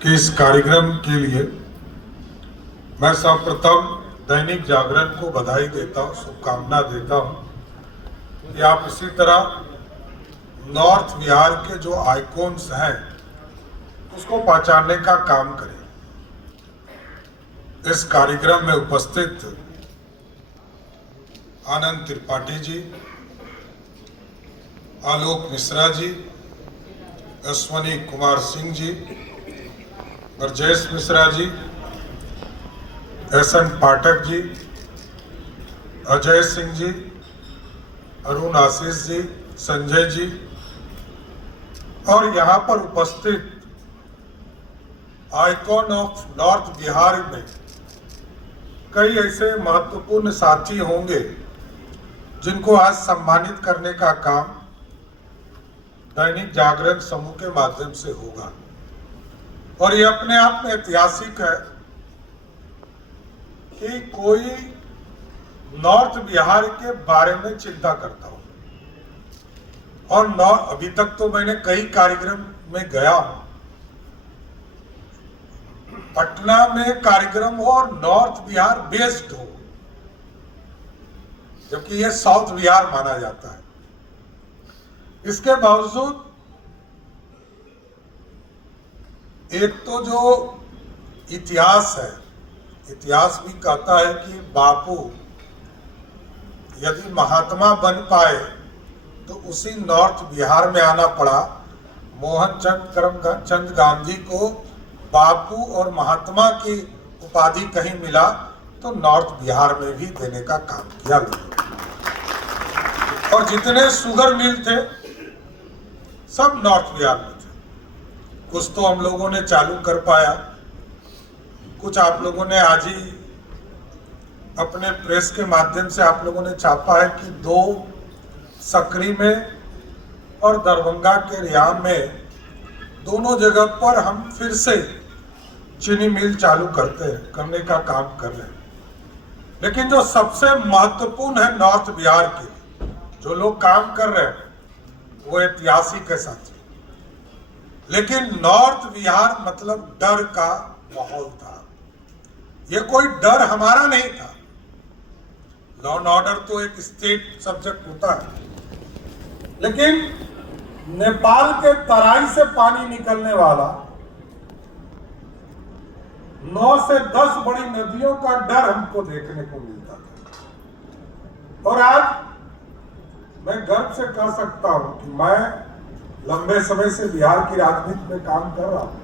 कि इस कार्यक्रम के लिए मैं सर्वप्रथम दैनिक जागरण को बधाई देता हूँ, शुभकामना देता हूँ कि आप इसी तरह नॉर्थ बिहार के जो आइकॉन्स हैं उसको पहचानने का काम करें। इस कार्यक्रम में उपस्थित आनंद त्रिपाठी जी, आलोक मिश्रा जी, अश्वनी कुमार सिंह जी, ब्रजेश मिश्रा जी, एसएन पाठक जी, अजय सिंह जी, अरुण आशीष जी, संजय जी और यहाँ पर उपस्थित आइकॉन ऑफ नॉर्थ बिहार में कई ऐसे महत्वपूर्ण साथी होंगे जिनको आज सम्मानित करने का काम दैनिक जागरण समूह के माध्यम से होगा। और ये अपने आप में ऐतिहासिक है कि कोई नॉर्थ बिहार के बारे में चिंता करता हो। और अभी तक तो मैंने कई कार्यक्रम में गया हूं, पटना में कार्यक्रम हो और नॉर्थ बिहार बेस्ड हो, जबकि ये साउथ बिहार माना जाता है। इसके बावजूद एक तो जो इतिहास है, इतिहास भी कहता है कि बापू यदि महात्मा बन पाए तो उसी नॉर्थ बिहार में आना पड़ा। मोहनचंद करमचंद गांधी को बापू और महात्मा की उपाधि कहीं मिला तो नॉर्थ बिहार में भी देने का काम किया लोगों। और जितने शुगर मिल थे सब नॉर्थ बिहार में थे। कुछ तो हम लोगों ने चालू कर पाया, कुछ आप लोगों ने आज ही अपने प्रेस के माध्यम से आप लोगों ने छापा है कि 2 सकरी में और दरभंगा के रियाम में दोनों जगह पर हम फिर से चीनी मिल चालू करने का काम कर रहे हैं। लेकिन जो सबसे महत्वपूर्ण है नॉर्थ बिहार के जो लोग काम कर रहे हैं वो ऐतिहासिक है साथी। लेकिन नॉर्थ बिहार मतलब डर का माहौल था। ये कोई डर हमारा नहीं था। लॉ एंड ऑर्डर तो एक स्टेट सब्जेक्ट होता है, लेकिन नेपाल के तराई से पानी निकलने वाला 9 से 10 बड़ी नदियों का डर हमको देखने को मिलता था। और आज मैं गर्व से कह सकता हूं कि मैं लंबे समय से बिहार की राजनीति में काम कर रहा हूं।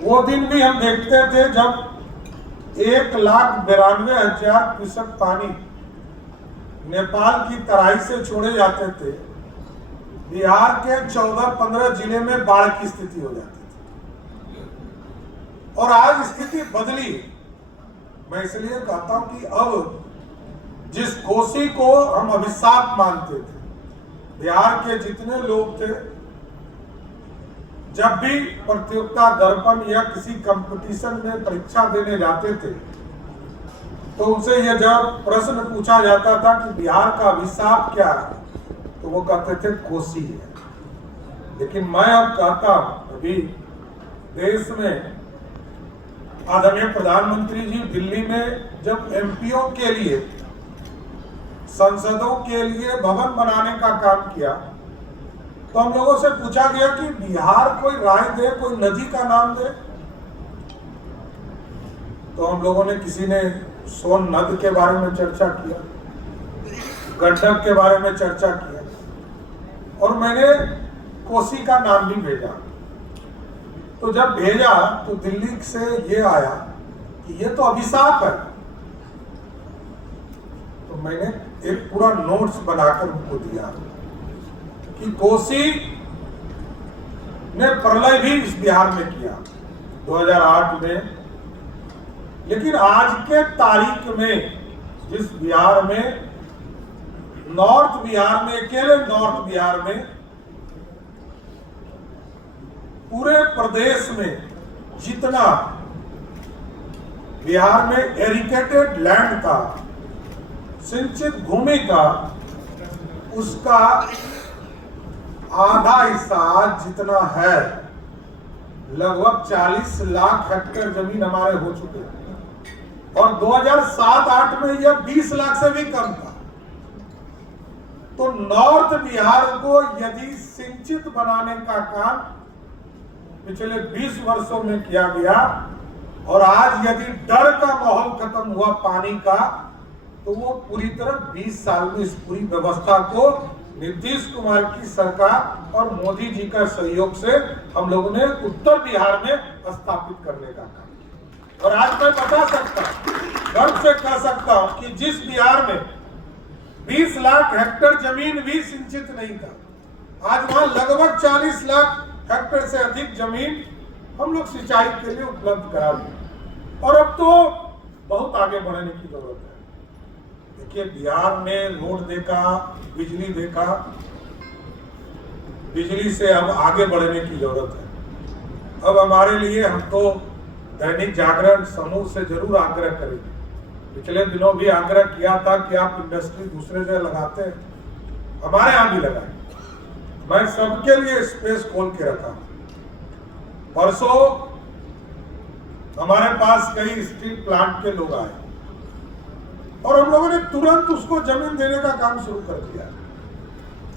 वो दिन भी हम देखते थे जब 1,92,000 क्यूसेक पानी नेपाल की तराई से छोड़े जाते थे। बिहार के 14-15 जिले में बाढ़ की स्थिति हो जाती थी। और आज स्थिति बदली। मैं इसलिए कहता हूं कि अब जिस कोसी को हम अभिशाप मानते थे, बिहार के जितने लोग थे, जब भी प्रतियोगिता दर्पण या किसी कंपटीशन में परीक्षा देने जाते थे तो उनसे यह जब प्रश्न पूछा जाता था कि बिहार का अभिशाप क्या है, तो वो कहते थे कोसी है। लेकिन मैं अब कहता हूं, अभी देश में आदरणीय प्रधानमंत्री जी दिल्ली में जब एमपीओ के लिए, संसदों के लिए भवन बनाने का काम किया तो हम लोगों से पूछा गया कि बिहार कोई राय दे, कोई नदी का नाम दे। तो हम लोगों ने, किसी ने सोन नद के बारे में चर्चा किया, गंडक के बारे में चर्चा किया, और मैंने कोसी का नाम भी भेजा। तो जब भेजा तो दिल्ली से ये आया कि ये तो अभिशाप है। तो मैंने एक पूरा नोट्स बनाकर उनको दिया कि कोसी ने प्रलय भी इस बिहार में किया 2008 में। लेकिन आज के तारीख में जिस बिहार में, नॉर्थ बिहार में, अकेले नॉर्थ बिहार में, पूरे प्रदेश में जितना बिहार में एरिकेटेड लैंड था, सिंचित भूमि का, उसका आधा हिस्सा जितना है लगभग 40 लाख हेक्टेयर जमीन हमारे हो चुके हैं और 2007-8 में यह 20 लाख से भी कम था। तो नॉर्थ बिहार को यदि सिंचित बनाने का काम पिछले 20 वर्षों में किया गया और आज यदि डर का माहौल खत्म हुआ पानी का, तो वो पूरी तरह 20 साल में इस पूरी व्यवस्था को नीतीश कुमार की सरकार और मोदी जी का सहयोग से हम लोगों ने उत्तर बिहार में स्थापित करने का काम किया। और आज मैं बता सकता हूं, गर्व से कह सकता हूं कि जिस बिहार में 20 लाख हेक्टेयर जमीन भी सिंचित नहीं था, आज वहां लगभग 40 लाख हेक्टेयर से अधिक जमीन हम लोग सिंचाई के लिए उपलब्ध करा दी और अब तो बहुत आगे बढ़ने की जरूरत है। देखिए, बिहार में रोड देखा, बिजली देखा, बिजली से अब आगे बढ़ने की जरूरत है। अब हमारे लिए हम तो दैनिक जागरण समूह से जरूर आग्रह करेंगे। पिछले दिनों भी आग्रह किया था कि आप इंडस्ट्री दूसरे जगह लगाते हैं, हमारे यहाँ भी लगाए। मैं सबके लिए स्पेस खोल के रखा। परसों हमारे पास कई स्टील प्लांट के लोग आए और हम लोगों ने तुरंत उसको जमीन देने का काम शुरू कर दिया।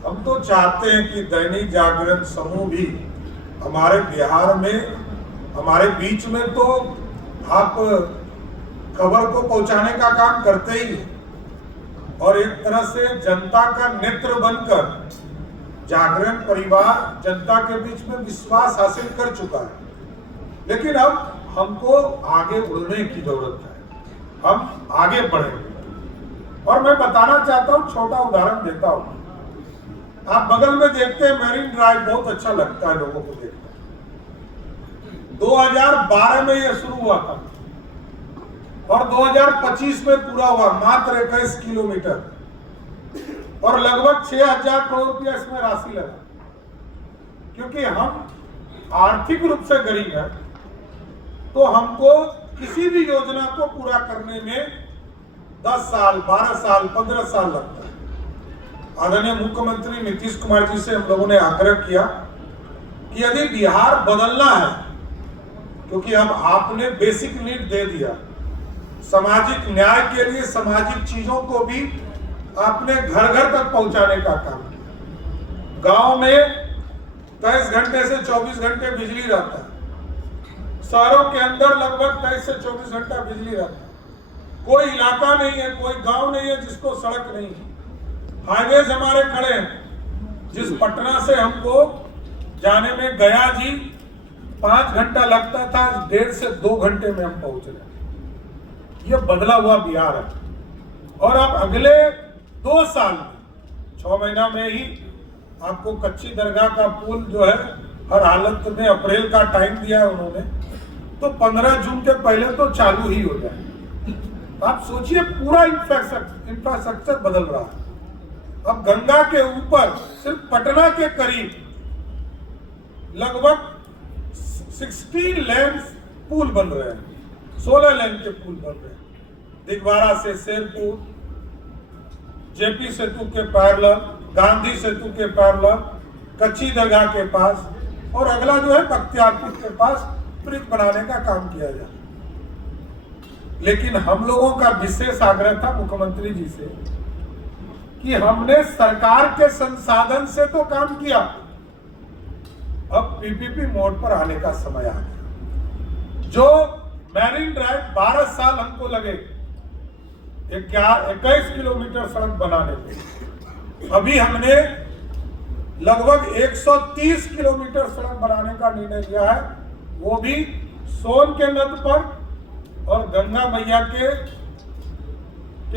हम तो चाहते हैं कि दैनिक जागरण समूह भी हमारे बिहार में, हमारे बीच में तो आप खबर को पहुंचाने का काम करते ही हैं और एक तरह से जनता का नेत्र बनकर जागरण परिवार जनता के बीच में विश्वास हासिल कर चुका है। लेकिन अब हमको आगे बढ़ने की जरूरत है, हम आगे बढ़ेंगे। और मैं बताना चाहता हूं, छोटा उदाहरण देता हूं। आप बगल में देखते हैं मैरीन ड्राइव, बहुत अच्छा लगता है लोगों को देखना। 2012 में यह शुरू हुआ था और 2025 में पूरा हुआ, मात्र 21 किलोमीटर और लगभग 6,000 करोड़ रुपया इसमें राशि लगा। क्योंकि हम आर्थिक रूप से गरीब हैं, तो हमको किसी भी योजना को पूरा करने में 10 साल, 12 साल, 15 साल लगता है। आदरणीय मुख्यमंत्री नीतीश कुमार जी से हम लोगों ने आग्रह किया कि यदि बिहार बदलना है, क्योंकि अब आपने बेसिक नीड दे दिया, सामाजिक न्याय के लिए सामाजिक चीजों को भी आपने घर घर तक पहुंचाने का काम किया। गांव में 23 घंटे से 24 घंटे बिजली रहता है, शहरों के अंदर लगभग 23 से 24 घंटा बिजली रहता है। कोई इलाका नहीं है, कोई गांव नहीं है जिसको सड़क नहीं है। हाईवेज हमारे खड़े हैं। जिस पटना से हमको जाने में गया जी 5 घंटा लगता था, 1.5 से 2 घंटे में हम पहुंच रहे। ये बदला हुआ बिहार है। और अब अगले 2 साल 6 महीना में ही आपको कच्ची दरगाह का पुल जो है हर हालत में, अप्रैल का टाइम दिया है उन्होंने, तो 15 जून के पहले तो चालू ही हो जाए। आप सोचिए, पूरा इंफ्रास्ट्रक्चर बदल रहा है। अब गंगा के ऊपर सिर्फ पटना के करीब लगभग 16 लेन पुल बन रहे हैं, 16 लेन के पुल बन रहे हैं। दिगवारा से शेरपुर, जेपी सेतु के पैरेलल, गांधी सेतु के पैरेलल, कच्ची दरगाह के पास, और अगला जो है बख्तियारपुर के पास ब्रिज बनाने का काम किया जाए। लेकिन हम लोगों का विशेष आग्रह था मुख्यमंत्री जी से कि हमने सरकार के संसाधन से तो काम किया, अब पीपीपी मोड पर आने का समय आ गया। जो मैरीन ड्राइव 12 साल हमको लगे 21 किलोमीटर सड़क बनाने में, अभी हमने लगभग 130 किलोमीटर सड़क बनाने का निर्णय लिया है। वो भी सोन के नद पर और गंगा मैया के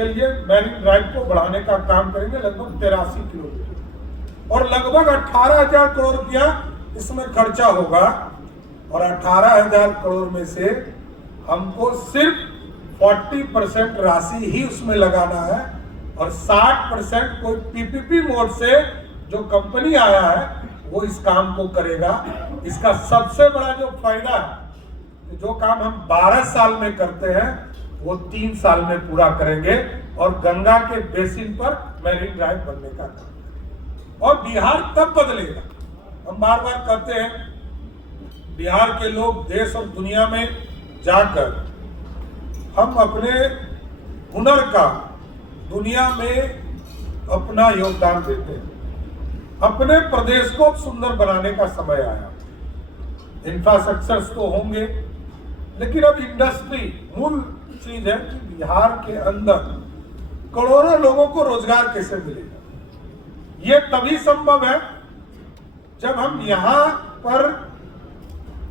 लिए मैरीन ड्राइव को बढ़ाने का काम करेंगे, लगभग 83 किलोमीटर, और लगभग 18,000 करोड़ रुपया इसमें खर्चा होगा। और 18,000 करोड़ में से हमको सिर्फ 40% राशि ही उसमें लगाना है और 60% कोई पीपीपी मोड से जो कंपनी आया है वो इस काम को करेगा। इसका सबसे बड़ा जो फायदा है, जो काम हम 12 साल में करते हैं वो 3 साल में पूरा करेंगे और गंगा के बेसिन पर मैरीन ड्राइव बनने का काम। और बिहार तब बदलेगा, हम बार बार कहते हैं बिहार के लोग देश और दुनिया में जाकर हम अपने हुनर का दुनिया में अपना योगदान देते हैं। अपने प्रदेश को सुंदर बनाने का समय आया। इंफ्रास्ट्रक्चर्स तो होंगे, लेकिन अब इंडस्ट्री मूल चीज है कि बिहार के अंदर करोड़ों लोगों को रोजगार कैसे मिलेगा। ये तभी संभव है जब हम यहाँ पर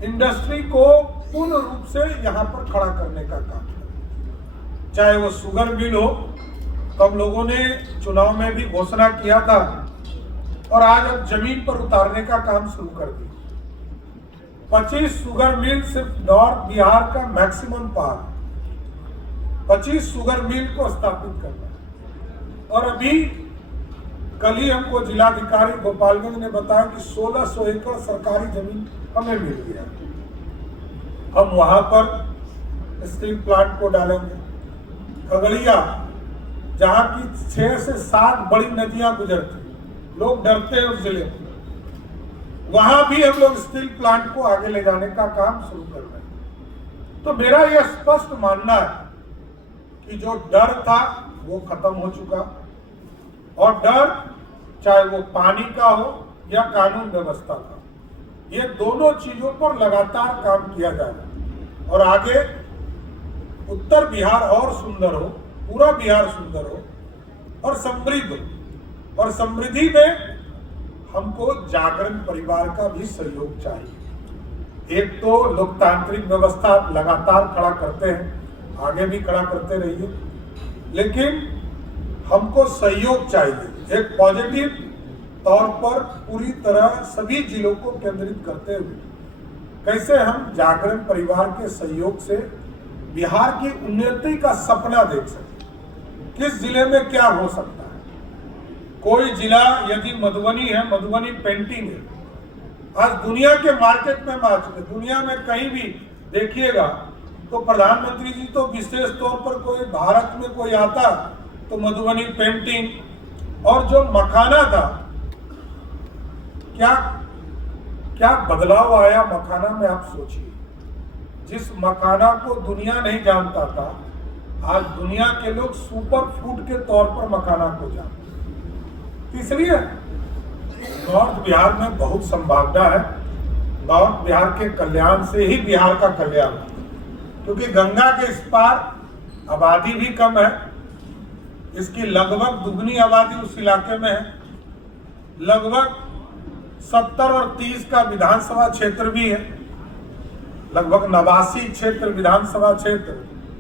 इंडस्ट्री को पूर्ण रूप से यहाँ पर खड़ा करने का काम करें। चाहे वो शुगर मिल हो, कब लोगों ने चुनाव में भी घोषणा किया था और आज अब जमीन पर उतारने का काम शुरू कर दिया। 25 शुगर मिल सिर्फ नॉर्थ बिहार का मैक्सिमम पार, 25 शुगर मिल को स्थापित करना। और अभी कल ही हमको जिलाधिकारी गोपालगंज ने बताया कि 1600 एकड़ सरकारी जमीन हमें मिल गया। हम वहां पर स्टील प्लांट को डालेंगे। खगड़िया, जहां की 6 से 7 बड़ी नदियां गुजरती, लोग डरते हैं उस जिले में, वहां भी हम लोग स्टील प्लांट को आगे ले जाने का काम शुरू कर रहे हैं। तो मेरा यह स्पष्ट मानना है कि जो डर था वो खत्म हो चुका, और डर चाहे वो पानी का हो या कानून व्यवस्था का, ये दोनों चीजों पर लगातार काम किया जाएगा। और आगे उत्तर बिहार और सुंदर हो, पूरा बिहार सुंदर हो और समृद्ध हो। और समृद्धि में हमको जागरण परिवार का भी सहयोग चाहिए। एक तो लोकतांत्रिक व्यवस्था आप लगातार खड़ा करते हैं, आगे भी खड़ा करते रहिए, लेकिन हमको सहयोग चाहिए। एक पॉजिटिव तौर पर पूरी तरह सभी जिलों को केंद्रित करते हुए कैसे हम जागरण परिवार के सहयोग से बिहार की उन्नति का सपना देख सकते। किस जिले में क्या हो सकता है। कोई जिला यदि मधुबनी है, मधुबनी पेंटिंग है, आज दुनिया के मार्केट में आ चुके। दुनिया में कहीं भी देखिएगा तो प्रधानमंत्री जी तो विशेष तौर पर कोई भारत में कोई आता तो मधुबनी पेंटिंग। और जो मखाना था, क्या बदलाव आया मखाना में, आप सोचिए। जिस मखाना को दुनिया नहीं जानता था, आज दुनिया के लोग सुपर फूड के तौर पर मखाना को जानते। इसलिए नॉर्थ बिहार में बहुत संभावना है। नॉर्थ बिहार के कल्याण से ही बिहार का कल्याण है, क्योंकि गंगा के इस पार आबादी भी कम है। इसकी लगभग दुगनी आबादी उस इलाके में है। लगभग 70 और 30 का विधानसभा क्षेत्र भी है। लगभग 89 क्षेत्र विधानसभा क्षेत्र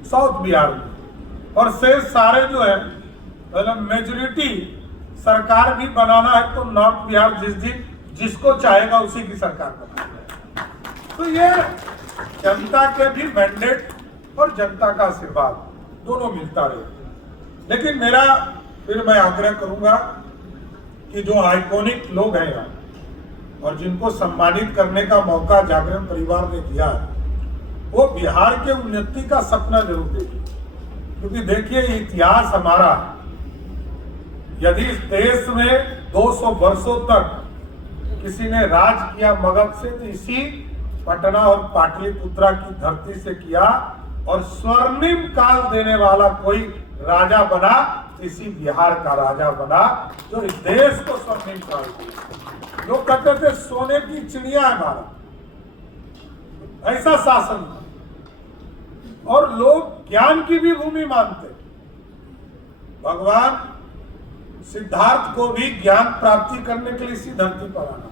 साउथ बिहार में, और शेष सारे जो है मतलब मेजोरिटी सरकार भी बनाना है तो नॉर्थ बिहार जिसको चाहेगा उसी की सरकार बनाना। तो ये जनता के भी मैंडेट और जनता का आशीर्वाद दोनों मिलता रहे। लेकिन मेरा फिर मैं आग्रह करूंगा कि जो आइकॉनिक लोग हैं यहाँ और जिनको सम्मानित करने का मौका जागरण परिवार ने दिया, वो बिहार के उन्नति का सपना जरूर देखिए। क्योंकि देखिए इतिहास हमारा, यदि इस देश में 200 वर्षों तक किसी ने राज किया मगध से, तो इसी पटना और पाटलिपुत्रा की धरती से किया। और स्वर्णिम काल देने वाला कोई राजा बना, इसी बिहार का राजा बना, जो इस देश को स्वर्णिम काल दिया। लोग कहते थे सोने की चिड़िया है हमारा, ऐसा शासन था। और लोग ज्ञान की भी भूमि मानते। भगवान सिद्धार्थ को भी ज्ञान प्राप्ति करने के लिए इसी धरती पर आना,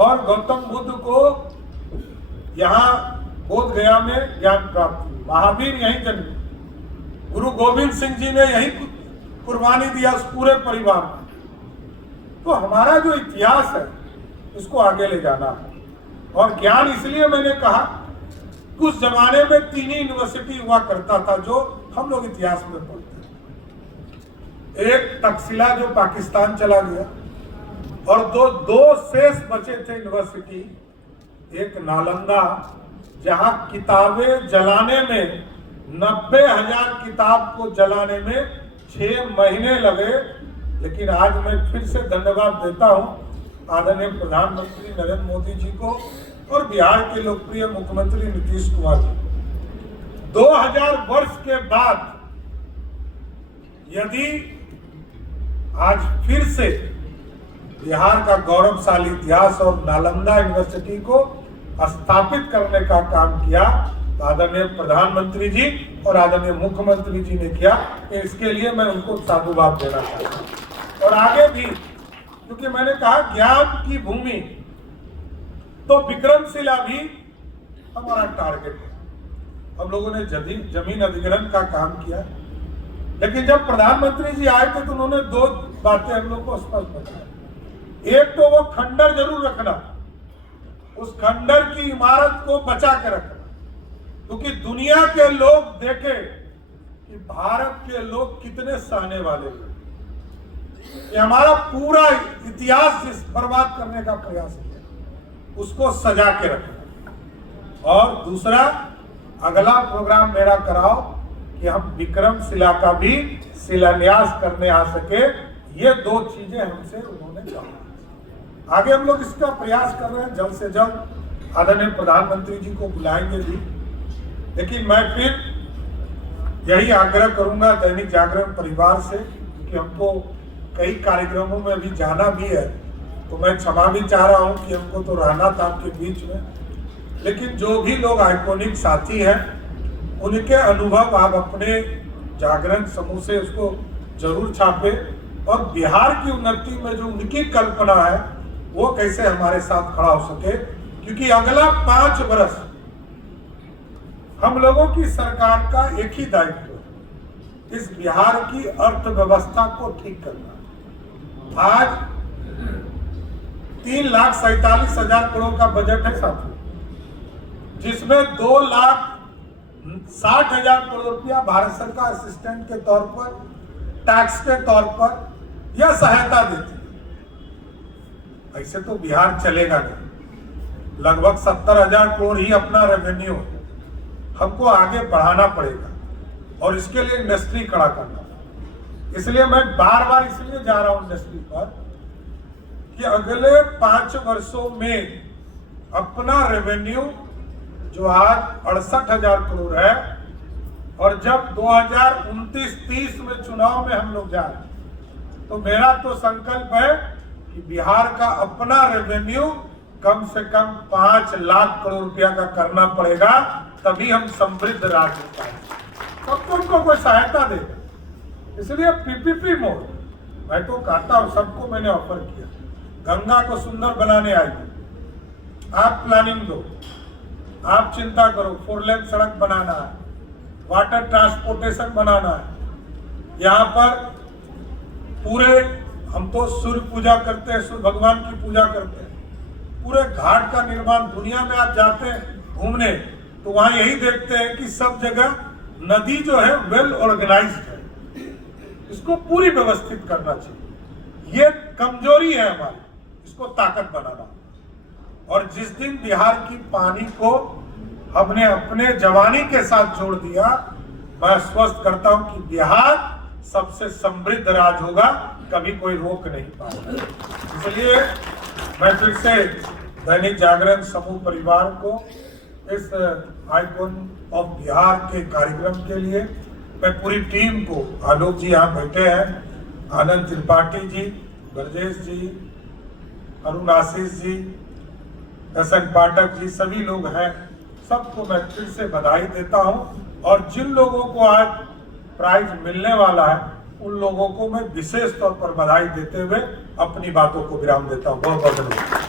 और गौतम बुद्ध को यहाँ बोध गया में ज्ञान प्राप्ति, महावीर यहीं जन्मे, गुरु गोविंद सिंह जी ने यही कुर्बानी दिया उस पूरे परिवार में। तो हमारा जो इतिहास है उसको आगे ले जाना है। और ज्ञान इसलिए मैंने कहा, उस जमाने में 3 ही यूनिवर्सिटी हुआ करता था जो हम लोग इतिहास में पढ़ते हैं। एक तक्षशिला जो पाकिस्तान चला गया, और दो शेष बचे थे यूनिवर्सिटी। एक नालंदा, जहां किताबें जलाने में 90,000 किताब को जलाने में 6 महीने लगे। लेकिन आज मैं फिर से धन्यवाद देता हूं आदरणीय प्रधानमंत्री नरेंद्र मोदी जी को और बिहार के लोकप्रिय मुख्यमंत्री नीतीश कुमार जी 2000 वर्ष के बाद यदि आज फिर से बिहार का गौरवशाली इतिहास और नालंदा यूनिवर्सिटी को स्थापित करने का काम किया तो आदरणीय प्रधानमंत्री जी और आदरणीय मुख्यमंत्री जी ने किया। इसके लिए मैं उनको साधुवाद देना चाहता हूं। और आगे भी, क्योंकि मैंने कहा ज्ञान की भूमि, तो विक्रमशिला भी हमारा टारगेट है। हम लोगों ने जमीन अधिग्रहण का काम किया, लेकिन जब प्रधानमंत्री जी आए थे तो उन्होंने दो बातें हम लोग को स्पष्ट बताई। एक तो वो खंडर जरूर रखना, उस खंडर की इमारत को बचा के रखना, क्योंकि दुनिया के लोग देखे कि भारत के लोग कितने सहने वाले हैं। कि हमारा पूरा इतिहास जिस बर्बाद करने का प्रयास किया उसको सजा के रखना। और दूसरा, अगला प्रोग्राम मेरा कराओ कि हम विक्रमशिला का भी शिलान्यास करने आ सके। ये दो चीजें हमसे उन्होंने कहा। आगे हम लोग इसका प्रयास कर रहे हैं, जल्द से जल्द आदरणीय प्रधानमंत्री जी को बुलाएंगे भी। लेकिन मैं फिर यही आग्रह करूंगा दैनिक जागरण परिवार से कि हमको कई कार्यक्रमों में अभी जाना भी है, तो मैं क्षमा भी चाह रहा हूं कि हमको तो रहना था आपके बीच में, लेकिन जो भी लोग आइकॉनिक साथी हैं उनके अनुभव आप अपने जागरण समूह से उसको जरूर छापे और बिहार की उन्नति में जो उनकी कल्पना है वो कैसे हमारे साथ खड़ा हो सके। क्योंकि अगला 5 वर्ष हम लोगों की सरकार का एक ही दायित्व है, इस बिहार की अर्थव्यवस्था को ठीक करना। आज 3,47,000 करोड़ का बजट है साथियों, जिसमें 2,60,000 करोड़ रुपया भारत सरकार असिस्टेंट के तौर पर, टैक्स के तौर पर या सहायता देती है। ऐसे तो बिहार चलेगा नहीं। लगभग 70,000 करोड़ ही अपना रेवेन्यू है, हमको आगे बढ़ाना पड़ेगा और इसके लिए इंडस्ट्री खड़ा करना। इसलिए मैं बार बार इसलिए जा रहा हूं इंडस्ट्री पर कि अगले 5 वर्षों में अपना रेवेन्यू जो आज 68,000 करोड़ है, और जब 2029-30 में चुनाव में हम लोग जा रहे हैं तो मेरा तो संकल्प है कि बिहार का अपना रेवेन्यू कम से कम 5 लाख करोड़ रुपया का करना पड़ेगा, तभी हम समृद्ध राज्य पाएंगे। सबको उनको कोई सहायता देगा। इसलिए पीपीपी मोड मैं तो कहता हूं, सबको मैंने ऑफर किया। गंगा को सुंदर बनाने आएगी, आप प्लानिंग दो, आप चिंता करो, 4 लेन सड़क बनाना है, वाटर ट्रांसपोर्टेशन बनाना है। यहाँ पर पूरे हम तो सूर्य पूजा करते हैं, सूर्य भगवान की पूजा करते हैं। पूरे घाट का निर्माण, दुनिया में आप जाते हैं घूमने तो वहां यही देखते हैं कि सब जगह नदी जो है वेल ऑर्गेनाइज्ड है। इसको पूरी व्यवस्थित करना चाहिए। ये कमजोरी है हमारी, इसको ताकत बनाना। और जिस दिन बिहार की पानी को हमने अपने जवानी के साथ जोड़ दिया, मैं स्वस्थ करता हूं कि बिहार सबसे समृद्ध राज्य होगा, कभी कोई रोक नहीं पाएगा। इसलिए मैं फिर से दैनिक जागरण समूह परिवार को इस आइकॉन ऑफ बिहार के कार्यक्रम के लिए, मैं पूरी टीम को, आलोक जी यहाँ बैठे हैं, आनंद त्रिपाठी जी, ब्रजेश जी, अरुण आशीष जी, दर्शन पाठक जी, सभी लोग हैं, सबको मैं फिर से बधाई देता हूं। और जिन लोगों को आज प्राइज मिलने वाला है उन लोगों को मैं विशेष तौर पर बधाई देते हुए अपनी बातों को विराम देता हूं। बहुत बहुत धन्यवाद।